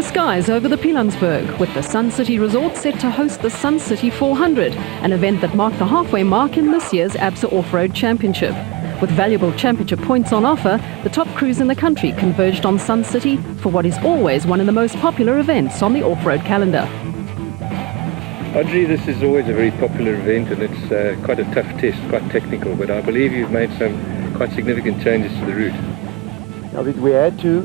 Clear skies over the Pilanesberg, with the Sun City Resort set to host the Sun City 400, an event that marked the halfway mark in this year's ABSA Off-Road Championship. With valuable championship points on offer, the top crews in the country converged on Sun City for what is always one of the most popular events on the off-road calendar. Audrey, this is always a very popular event, and it's quite a tough test, quite technical, but I believe you've made some quite significant changes to the route. Now, we had to,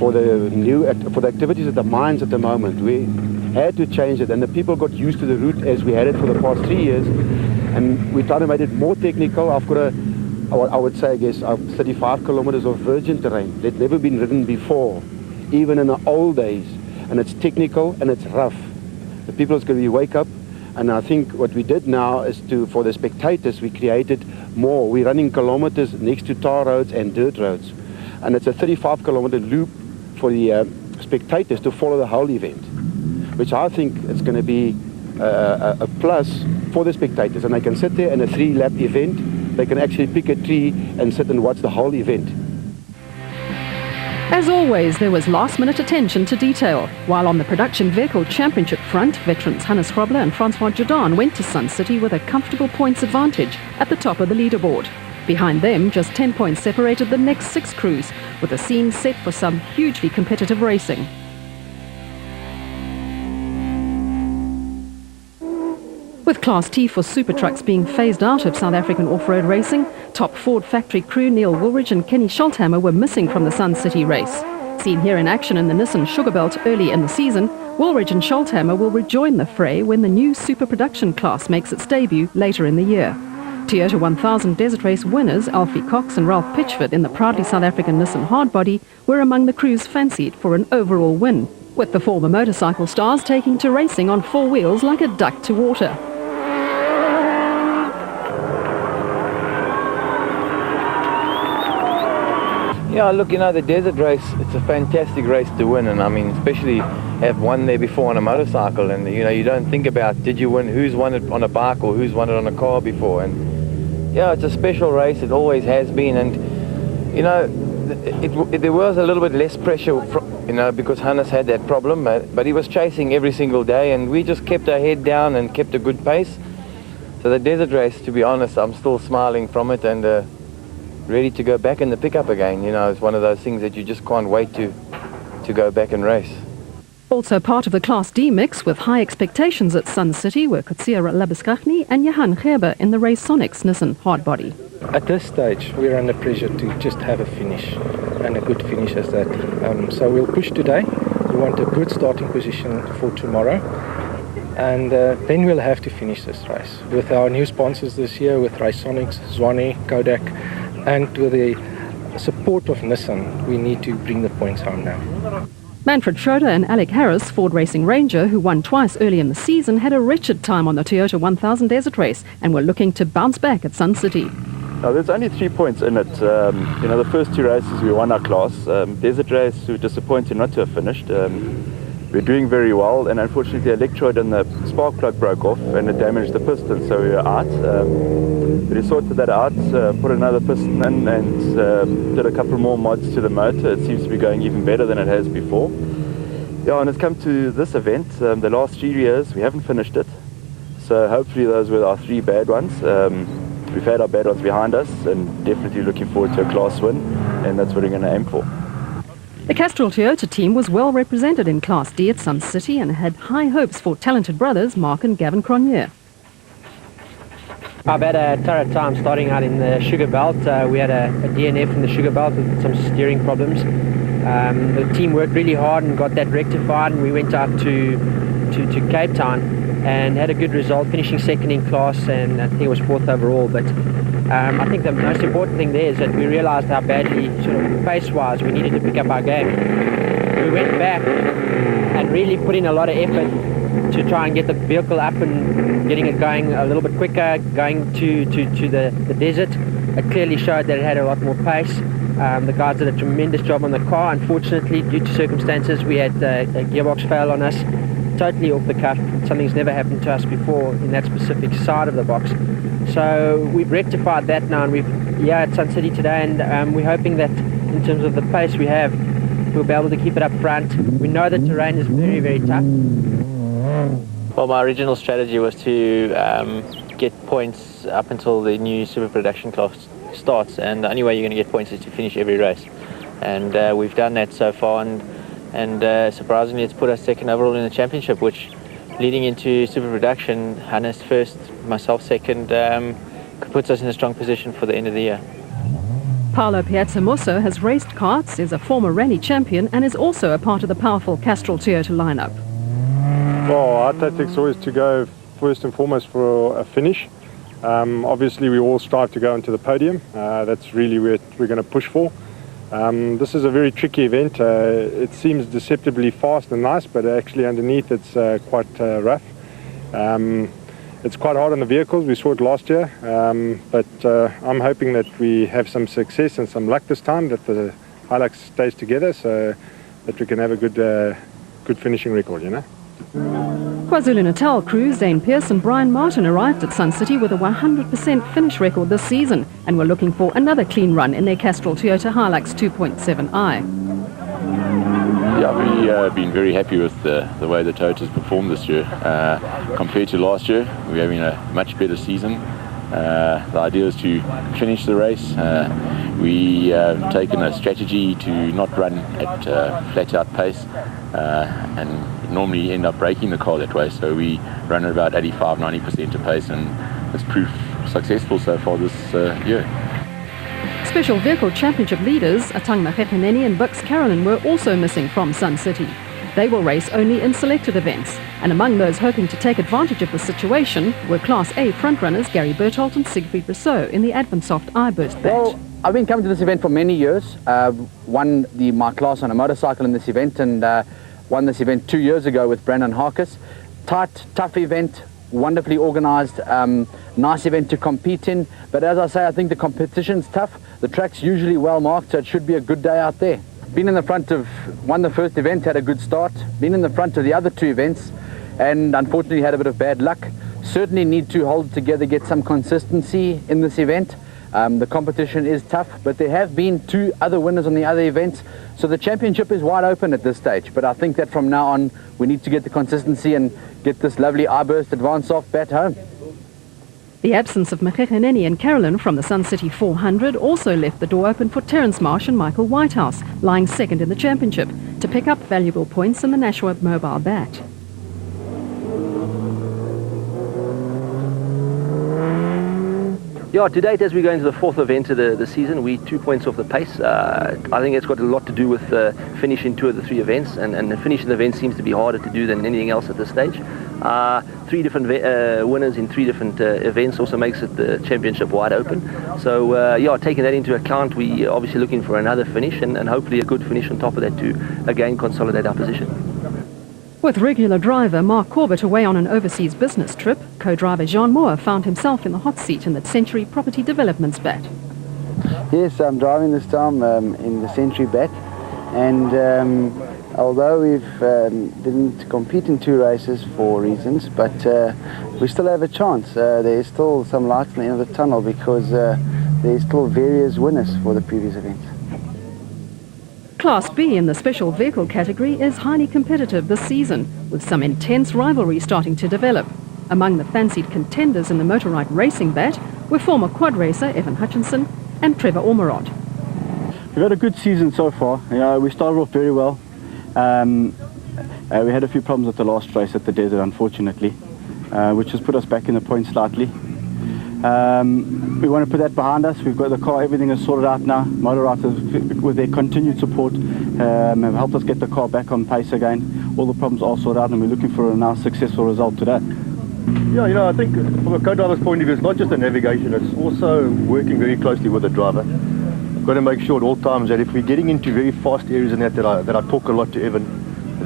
for the activities at the mines at the moment, we had to change it, and the people got used to the route as we had it for the past 3 years, and we tried to make it more technical. I've got I would say, I guess, 35 kilometers of virgin terrain that's never been ridden before, even in the old days, and it's technical and it's rough. The people is going to wake up, and I think what we did now is for the spectators, we created more. We're running kilometers next to tar roads and dirt roads, and it's a 35-kilometer loop for the spectators to follow the whole event, which I think is going to be a plus for the spectators, and they can sit there in a 3-lap event. They can actually pick a tree and sit and watch the whole event. As always, there was last-minute attention to detail. While on the production vehicle championship front, veterans Hannes Grobler and Francois Jordan went to Sun City with a comfortable points advantage at the top of the leaderboard. Behind them, just 10 points separated the next 6 crews, with the scene set for some hugely competitive racing. With Class T for super trucks being phased out of South African off-road racing, top Ford factory crew Neil Woolridge and Kenny Scholthammer were missing from the Sun City race. Seen here in action in the Nissan Sugar Belt early in the season, Woolridge and Scholthammer will rejoin the fray when the new super production class makes its debut later in the year. Toyota 1000 Desert Race winners Alfie Cox and Ralph Pitchford in the proudly South African Nissan Hardbody were among the crews fancied for an overall win, with the former motorcycle stars taking to racing on 4 wheels like a duck to water. Yeah, look, you know, the desert race, it's a fantastic race to win, and I mean, especially have won there before on a motorcycle, and you know, you don't think about did you win, who's won it on a bike or who's won it on a car before, and yeah, it's a special race, it always has been, and you know, there was a little bit less pressure, you know, because Hannes had that problem, but he was chasing every single day, and we just kept our head down and kept a good pace. So the desert race, to be honest, I'm still smiling from it, and ready to go back in the pickup again. You know, it's one of those things that you just can't wait to go back and race. Also part of the Class D mix with high expectations at Sun City were Kutsia Labuskaghni and Johan Gerber in the Race Sonics Nissan Hardbody. At this stage, we're under pressure to just have a finish, and a good finish as that. So we'll push today. We want a good starting position for tomorrow, and then we'll have to finish this race. With our new sponsors this year, with Race Sonics, Zwane, Kodak, and with the support of Nissan, we need to bring the points home now. Manfred Schroeder and Alec Harris, Ford Racing Ranger, who won twice early in the season, had a wretched time on the Toyota 1000 Desert Race and were looking to bounce back at Sun City. Now, there's only 3 points in it. You know, the first 2 races we won our class. Desert Race, we were disappointed not to have finished. We're doing very well, and unfortunately the electrode in the spark plug broke off and it damaged the piston, so we were out. We sorted that out, put another piston in, and did a couple more mods to the motor. It seems to be going even better than it has before. Yeah, and it's come to this event. The last 3 years we haven't finished it, so hopefully those were our 3 bad ones. We've had our bad ones behind us, and definitely looking forward to a class win, and that's what we're going to aim for. The Castrol Toyota team was well represented in Class D at Sun City and had high hopes for talented brothers Mark and Gavin Cronje. I've had a thorough time starting out in the Sugar Belt. We had a DNF in the Sugar Belt with some steering problems. The team worked really hard and got that rectified, and we went out to Cape Town and had a good result, finishing second in class, and I think it was 4th overall. But I think the most important thing there is that we realized how badly, sort of pace-wise, we needed to pick up our game. We went back and really put in a lot of effort to try and get the vehicle up and getting it going a little bit quicker, going to the desert. It clearly showed that it had a lot more pace. The guys did a tremendous job on the car. Unfortunately, due to circumstances, we had a gearbox fail on us, totally off the cuff. Something's never happened to us before in that specific side of the box. So we've rectified that now, and we're at Sun City today, and we're hoping that in terms of the pace we have, we'll be able to keep it up front. We know the terrain is very, very tough. Well, my original strategy was to get points up until the new super production class starts, and the only way you're going to get points is to finish every race. And we've done that so far, and surprisingly it's put us second overall in the championship, which leading into super production, Hannes first, myself second, puts us in a strong position for the end of the year. Paolo Piazzamosso has raced karts, is a former rally champion, and is also a part of the powerful Castrol Toyota lineup. Well, our tactics always to go first and foremost for a finish. Obviously we all strive to go into the podium. That's really what we're going to push for. This is a very tricky event. It seems deceptively fast and nice, but actually underneath it's quite rough. It's quite hard on the vehicles. We saw it last year, but I'm hoping that we have some success and some luck this time, that the Hilux stays together, so that we can have a good finishing record, you know. KwaZulu-Natal crews Zane Pierce and Brian Martin arrived at Sun City with a 100% finish record this season and were looking for another clean run in their Castrol Toyota Hilux 2.7i. Yeah, we've been very happy with the way the Toyota's performed this year. Compared to last year, we're having a much better season. The idea is to finish the race. We have taken a strategy to not run at flat out pace and normally end up breaking the car that way, so we run at about 85-90% of pace, and it's proved successful so far this year. Special Vehicle Championship leaders Atang Makhethaneni and Bux Carolyn were also missing from Sun City. They will race only in selected events, and among those hoping to take advantage of the situation were Class A frontrunners Gary Berthold and Siegfried Rousseau in the Advansoft iBurst batch. Well, I've been coming to this event for many years. Won my class on a motorcycle in this event, and won this event 2 years ago with Brandon Harkis. Tight, tough event, wonderfully organized, nice event to compete in. But as I say, I think the competition's tough. The track's usually well marked, so it should be a good day out there. Been in the front of, won the first event, had a good start. Been in the front of the other two events, and unfortunately had a bit of bad luck. Certainly need to hold together, get some consistency in this event. The competition is tough, but there have been 2 other winners on the other events, so the championship is wide open at this stage. But I think that from now on, we need to get the consistency and get this lovely iBurst Advansoft bat home. The absence of Makhethaneni and Carolyn from the Sun City 400 also left the door open for Terence Marsh and Michael Whitehouse, lying second in the championship, to pick up valuable points in the Nashua Mobile bat. Yeah, to date, as we go into the 4th event of the season, we're 2 points off the pace. I think it's got a lot to do with finishing 2 of the 3 events, and finishing the event seems to be harder to do than anything else at this stage. 3 different winners in 3 different events also makes it the championship wide open. So yeah, taking that into account, we're obviously looking for another finish, and hopefully a good finish on top of that to again consolidate our position. With regular driver Mark Corbett away on an overseas business trip, co-driver Jean Moore found himself in the hot seat in the Century Property Developments bat. Yes, I'm driving this time in the Century bat, and although we didn't compete in 2 races for reasons, but we still have a chance. There is still some light at the end of the tunnel, because there's still various winners for the previous events. Class B in the special vehicle category is highly competitive this season, with some intense rivalry starting to develop. Among the fancied contenders in the Motorride Racing bat were former quad racer Evan Hutchinson and Trevor Ormerod. We've had a good season so far. We started off very well. We had a few problems at the last race at the desert, unfortunately, which has put us back in the points slightly. We want to put that behind us. We've got the car, everything is sorted out now. Motorride, with their continued support, have helped us get the car back on pace again. All the problems are sorted out, and we're looking for a now successful result today. Yeah, you know, I think from a co-driver's point of view, it's not just the navigation, it's also working very closely with the driver. I've got to make sure at all times that if we're getting into very fast areas in that I talk a lot to Evan,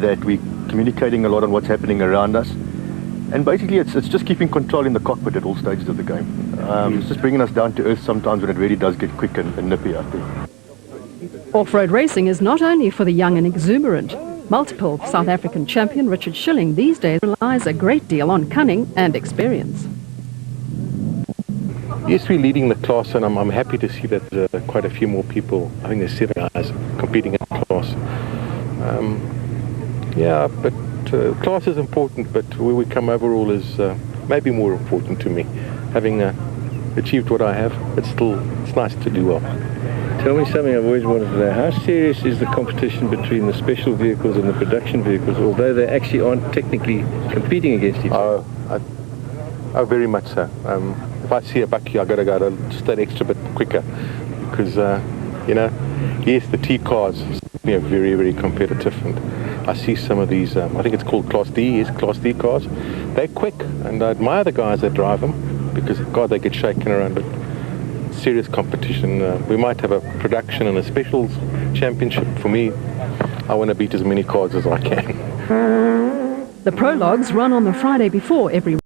that we're communicating a lot on what's happening around us. And basically it's just keeping control in the cockpit at all stages of the game. It's just bringing us down to earth sometimes when it really does get quick and nippy out there. Off-road racing is not only for the young and exuberant. Multiple South African champion Richard Schilling these days relies a great deal on cunning and experience. Yes, we're leading the class, and I'm happy to see that quite a few more people, I think there's 7 guys competing in the class. Yeah, but class is important, but where we come overall is maybe more important to me. Having achieved what I have, it's nice to do well. Tell me something I've always wanted to know. How serious is the competition between the special vehicles and the production vehicles, although they actually aren't technically competing against each other? Oh, very much so. If I see a bakkie, I've got to go just that extra bit quicker because, you know, yes, the T cars are very, very competitive, and I see some of these, I think it's called Class D cars. They're quick, and I admire the guys that drive them because, God, they get shaken around. But serious competition. We might have a production and a specials championship. For me, I want to beat as many cars as I can. The prologues run on the Friday before every